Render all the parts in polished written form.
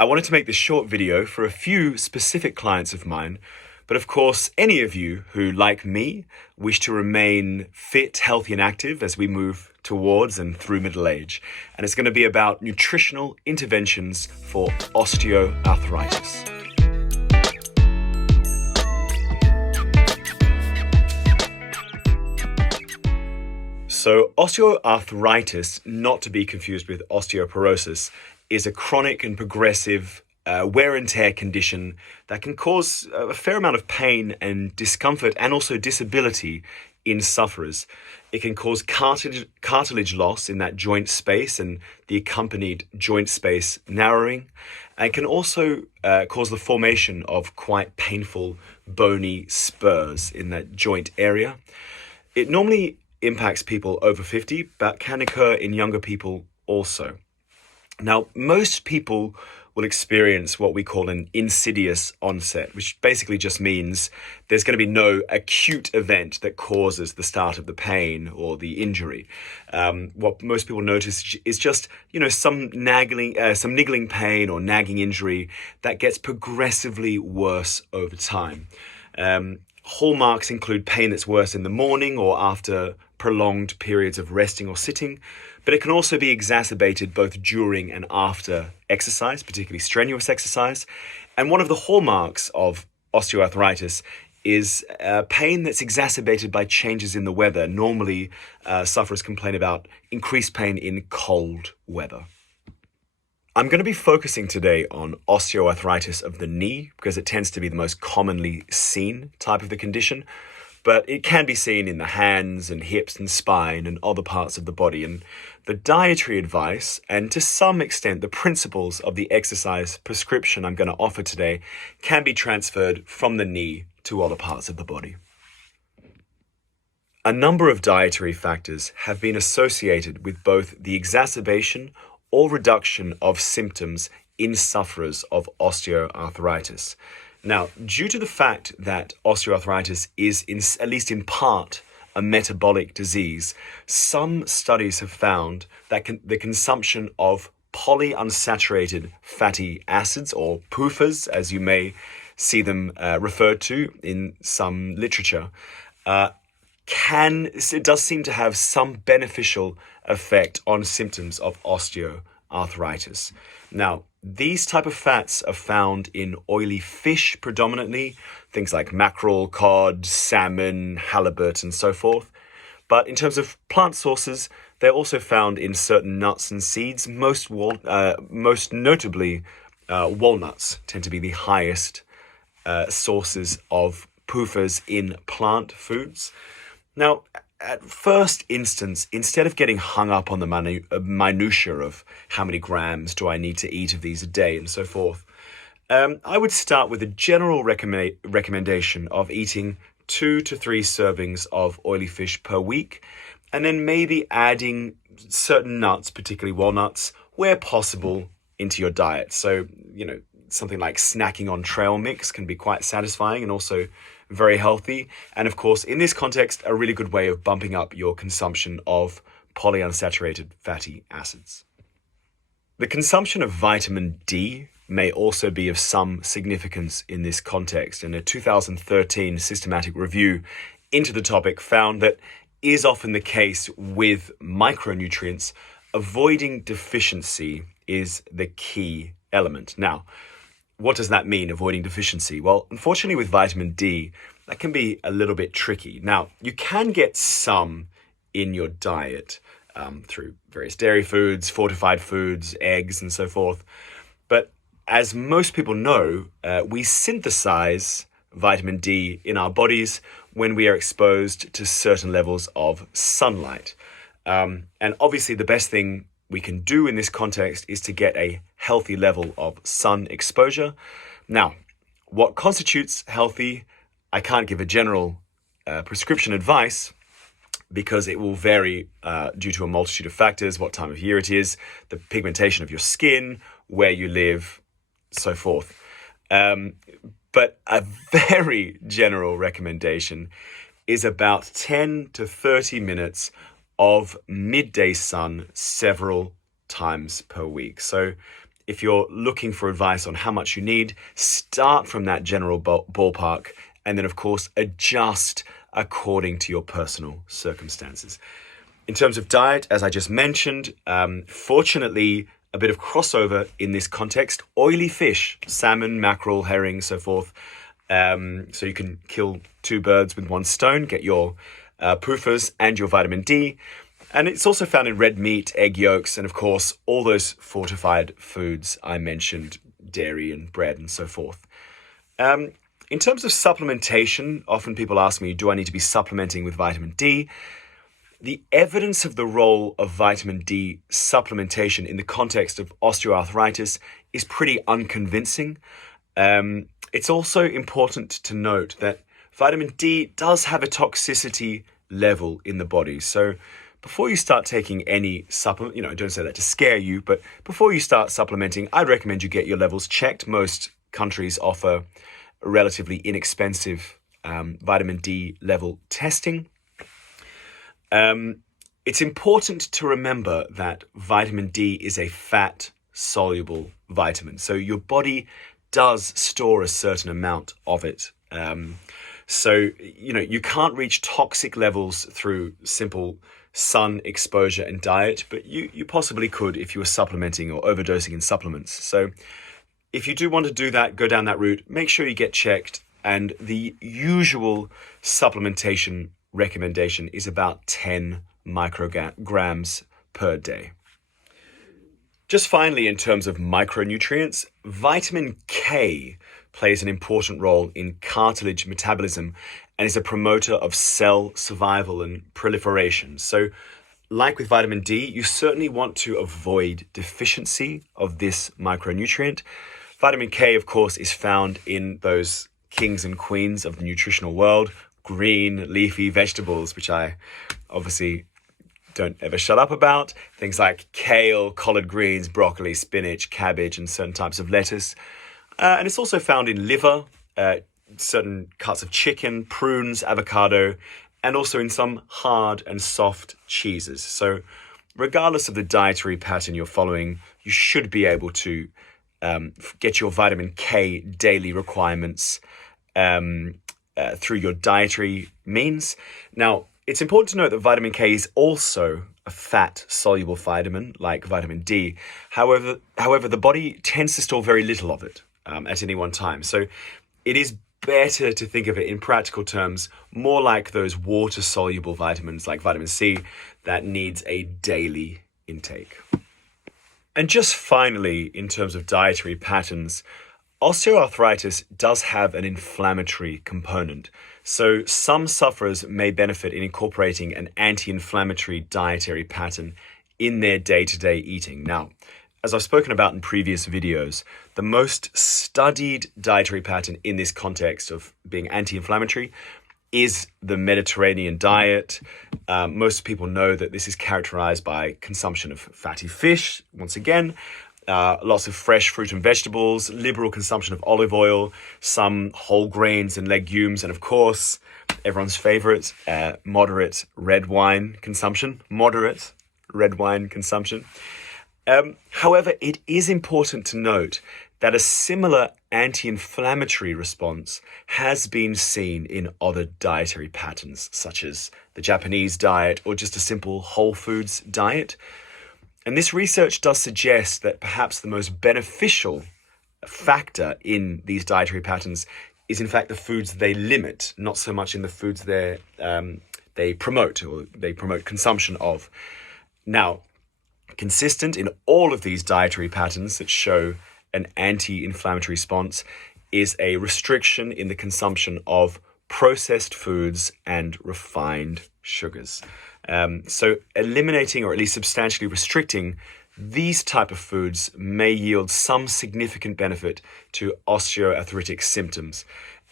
I wanted to make this short video for a few specific clients of mine, but of course, any of you who, like me, wish to remain fit, healthy, and active as we move towards and through middle age. And it's going to be about nutritional interventions for osteoarthritis. So osteoarthritis, not to be confused with osteoporosis, is a chronic and progressive wear and tear condition that can cause a fair amount of pain and discomfort and also disability in sufferers. It can cause cartilage loss in that joint space and the accompanied joint space narrowing, and can also cause the formation of quite painful bony spurs in that joint area. It normally impacts people over 50, but can occur in younger people also. Now, most people will experience what we call an insidious onset, which basically just means there's going to be no acute event that causes the start of the pain or the injury. What most people notice is just, some niggling pain or nagging injury that gets progressively worse over time. Hallmarks include pain that's worse in the morning or after prolonged periods of resting or sitting, but it can also be exacerbated both during and after exercise, particularly strenuous exercise. And one of the hallmarks of osteoarthritis is pain that's exacerbated by changes in the weather. Normally, sufferers complain about increased pain in cold weather. I'm going to be focusing today on osteoarthritis of the knee because it tends to be the most commonly seen type of the condition, but it can be seen in the hands and hips and spine and other parts of the body. And the dietary advice, and to some extent the principles of the exercise prescription I'm going to offer today, can be transferred from the knee to other parts of the body. A number of dietary factors have been associated with both the exacerbation or reduction of symptoms in sufferers of osteoarthritis. Now, due to the fact that osteoarthritis is, at least in part, a metabolic disease, some studies have found that the consumption of polyunsaturated fatty acids, or PUFAs, as you may see them referred to in some literature, it does seem to have some beneficial effect on symptoms of osteoarthritis. Now, these type of fats are found in oily fish predominantly, things like mackerel, cod, salmon, halibut, and so forth. But in terms of plant sources, they're also found in certain nuts and seeds. Most notably, walnuts tend to be the highest sources of PUFAs in plant foods. Now, at first instance, instead of getting hung up on the minutiae of how many grams do I need to eat of these a day and so forth, I would start with a general recommendation of eating 2 to 3 servings of oily fish per week, and then maybe adding certain nuts, particularly walnuts, where possible, into your diet. So, something like snacking on trail mix can be quite satisfying and also very healthy. And of course, in this context, a really good way of bumping up your consumption of polyunsaturated fatty acids. The consumption of vitamin D may also be of some significance in this context. And a 2013 systematic review into the topic found that is often the case with micronutrients, avoiding deficiency is the key element. Now, what does that mean, avoiding deficiency? Well, unfortunately with vitamin D, that can be a little bit tricky. Now, you can get some in your diet through various dairy foods, fortified foods, eggs, and so forth. But as most people know, we synthesize vitamin D in our bodies when we are exposed to certain levels of sunlight. And obviously the best thing we can do in this context is to get a healthy level of sun exposure. Now, what constitutes healthy? I can't give a general prescription advice because it will vary due to a multitude of factors, what time of year it is, the pigmentation of your skin, where you live, so forth. But a very general recommendation is about 10 to 30 minutes of midday sun several times per week. So if you're looking for advice on how much you need, start from that general ballpark, and then of course adjust according to your personal circumstances. In terms of diet, as I just mentioned, fortunately, a bit of crossover in this context. Oily fish, salmon, mackerel, herring, so forth. So you can kill two birds with one stone, get your PUFAs and your vitamin D. And it's also found in red meat, egg yolks, and of course, all those fortified foods I mentioned, dairy and bread and so forth. In terms of supplementation, often people ask me, do I need to be supplementing with vitamin D? The evidence of the role of vitamin D supplementation in the context of osteoarthritis is pretty unconvincing. It's also important to note that vitamin D does have a toxicity level in the body. So before you start taking any supplement, I don't say that to scare you, but before you start supplementing, I'd recommend you get your levels checked. Most countries offer relatively inexpensive vitamin D level testing. It's important to remember that vitamin D is a fat-soluble vitamin. So your body does store a certain amount of it. So you can't reach toxic levels through simple sun exposure and diet, but you possibly could if you were supplementing or overdosing in supplements. So if you do want to do that, go down that route, make sure you get checked. And the usual supplementation recommendation is about 10 micrograms per day. Just finally, in terms of micronutrients, vitamin K plays an important role in cartilage metabolism and is a promoter of cell survival and proliferation. So, like with vitamin D, you certainly want to avoid deficiency of this micronutrient. Vitamin K, of course, is found in those kings and queens of the nutritional world, green leafy vegetables, which I obviously don't ever shut up about. Things like kale, collard greens, broccoli, spinach, cabbage, and certain types of lettuce. And it's also found in liver, certain cuts of chicken, prunes, avocado, and also in some hard and soft cheeses. So regardless of the dietary pattern you're following, you should be able to get your vitamin K daily requirements through your dietary means. Now, it's important to note that vitamin K is also a fat-soluble vitamin like vitamin D. However, the body tends to store very little of it at any one time. So it is better to think of it in practical terms more like those water-soluble vitamins like vitamin C that needs a daily intake. And just finally, in terms of dietary patterns, osteoarthritis does have an inflammatory component. So some sufferers may benefit in incorporating an anti-inflammatory dietary pattern in their day-to-day eating. Now, as I've spoken about in previous videos, the most studied dietary pattern in this context of being anti-inflammatory is the Mediterranean diet. Most people know that this is characterized by consumption of fatty fish, once again, lots of fresh fruit and vegetables, liberal consumption of olive oil, some whole grains and legumes, and of course, everyone's favorite, moderate red wine consumption. However, it is important to note that a similar anti-inflammatory response has been seen in other dietary patterns, such as the Japanese diet or just a simple whole foods diet. And this research does suggest that perhaps the most beneficial factor in these dietary patterns is in fact the foods they limit, not so much in the foods they promote or they promote consumption of. Now, consistent in all of these dietary patterns that show an anti-inflammatory response is a restriction in the consumption of processed foods and refined sugars. So eliminating or at least substantially restricting these type of foods may yield some significant benefit to osteoarthritic symptoms.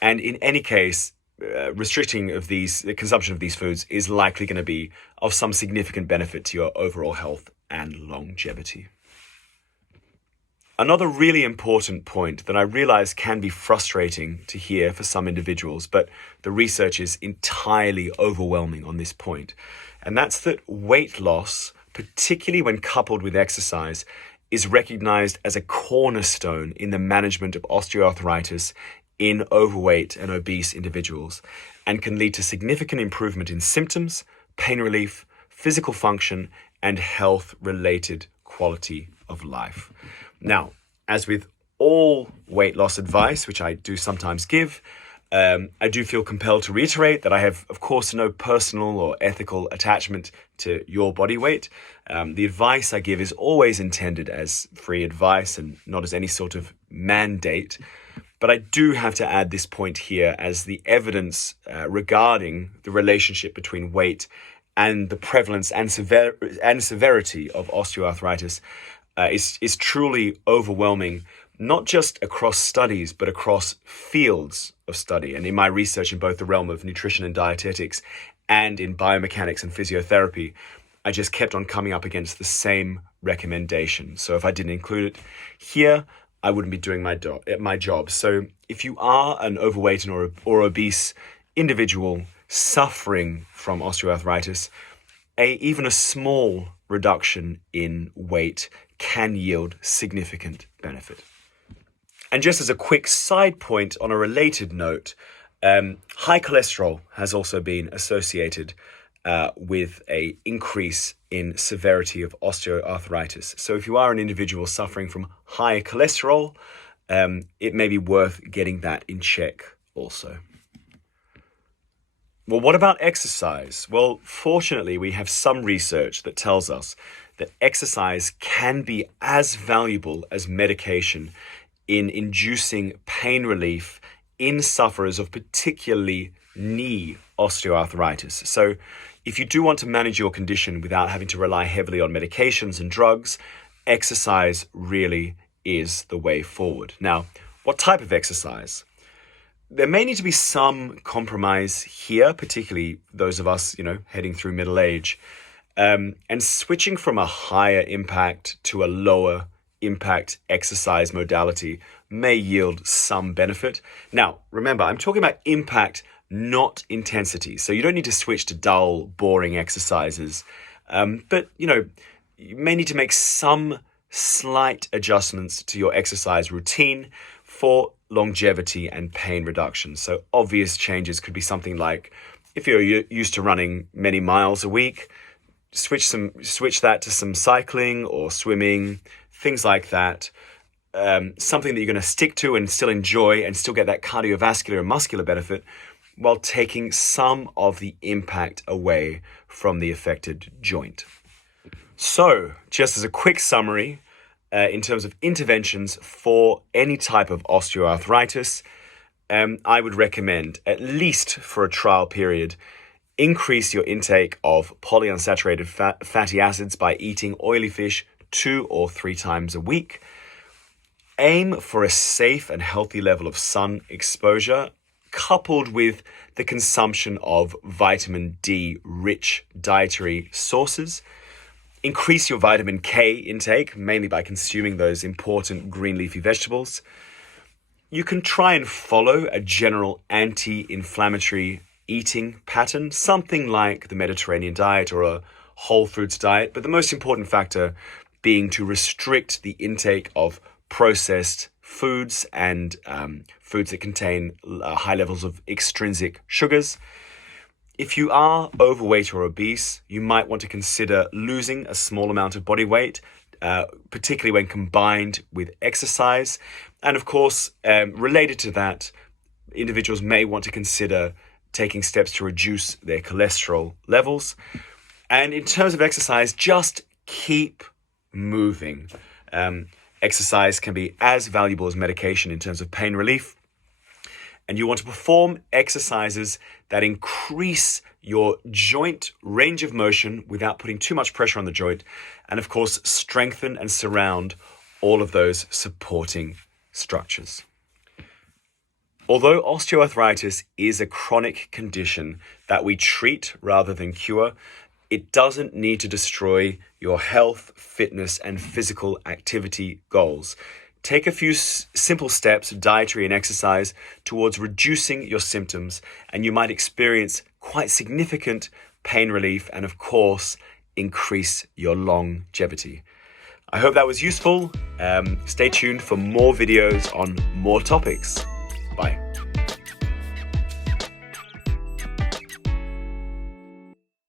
And in any case, restricting the consumption of these foods is likely going to be of some significant benefit to your overall health and longevity. Another really important point that I realize can be frustrating to hear for some individuals, but the research is entirely overwhelming on this point, and that's that weight loss, particularly when coupled with exercise, is recognized as a cornerstone in the management of osteoarthritis in overweight and obese individuals, and can lead to significant improvement in symptoms, pain relief, physical function, and health-related quality of life. Now, as with all weight loss advice, which I do sometimes give, I do feel compelled to reiterate that I have, of course, no personal or ethical attachment to your body weight. The advice I give is always intended as free advice and not as any sort of mandate. But I do have to add this point here, as the evidence regarding the relationship between weight and the prevalence and severity of osteoarthritis is truly overwhelming, not just across studies, but across fields of study. And in my research in both the realm of nutrition and dietetics and in biomechanics and physiotherapy, I just kept on coming up against the same recommendation. So if I didn't include it here, I wouldn't be doing my job. So if you are an overweight or obese individual suffering from osteoarthritis, even a small reduction in weight can yield significant benefit. And just as a quick side point on a related note, high cholesterol has also been associated with an increase in severity of osteoarthritis. So if you are an individual suffering from high cholesterol, it may be worth getting that in check also. Well, what about exercise? Well, fortunately, we have some research that tells us that exercise can be as valuable as medication in inducing pain relief in sufferers of particularly knee osteoarthritis. So if you do want to manage your condition without having to rely heavily on medications and drugs, exercise really is the way forward. Now, what type of exercise? There may need to be some compromise here, particularly those of us, heading through middle age, and switching from a higher impact to a lower impact exercise modality may yield some benefit. Now, remember, I'm talking about impact, not intensity. So you don't need to switch to dull, boring exercises. But, you may need to make some slight adjustments to your exercise routine for longevity and pain reduction. So obvious changes could be something like, if you're used to running many miles a week, switch that to some cycling or swimming, things like that. Something that you're going to stick to and still enjoy and still get that cardiovascular and muscular benefit, while taking some of the impact away from the affected joint. So, just as a quick summary, in terms of interventions for any type of osteoarthritis, I would recommend, at least for a trial period, increase your intake of polyunsaturated fatty acids by eating oily fish 2 or 3 times a week. Aim for a safe and healthy level of sun exposure, coupled with the consumption of vitamin D-rich dietary sources. Increase your vitamin K intake, mainly by consuming those important green leafy vegetables. You can try and follow a general anti-inflammatory eating pattern, something like the Mediterranean diet or a whole foods diet, but the most important factor being to restrict the intake of processed foods and foods that contain high levels of extrinsic sugars. If you are overweight or obese, you might want to consider losing a small amount of body weight, particularly when combined with exercise. And of course, related to that, individuals may want to consider taking steps to reduce their cholesterol levels. And in terms of exercise, just keep moving. Exercise can be as valuable as medication in terms of pain relief. And you want to perform exercises that increase your joint range of motion without putting too much pressure on the joint. And of course, strengthen and surround all of those supporting structures. Although osteoarthritis is a chronic condition that we treat rather than cure, it doesn't need to destroy your health, fitness, and physical activity goals. Take a few simple steps, dietary and exercise, towards reducing your symptoms, and you might experience quite significant pain relief and, of course, increase your longevity. I hope that was useful. Stay tuned for more videos on more topics. Bye.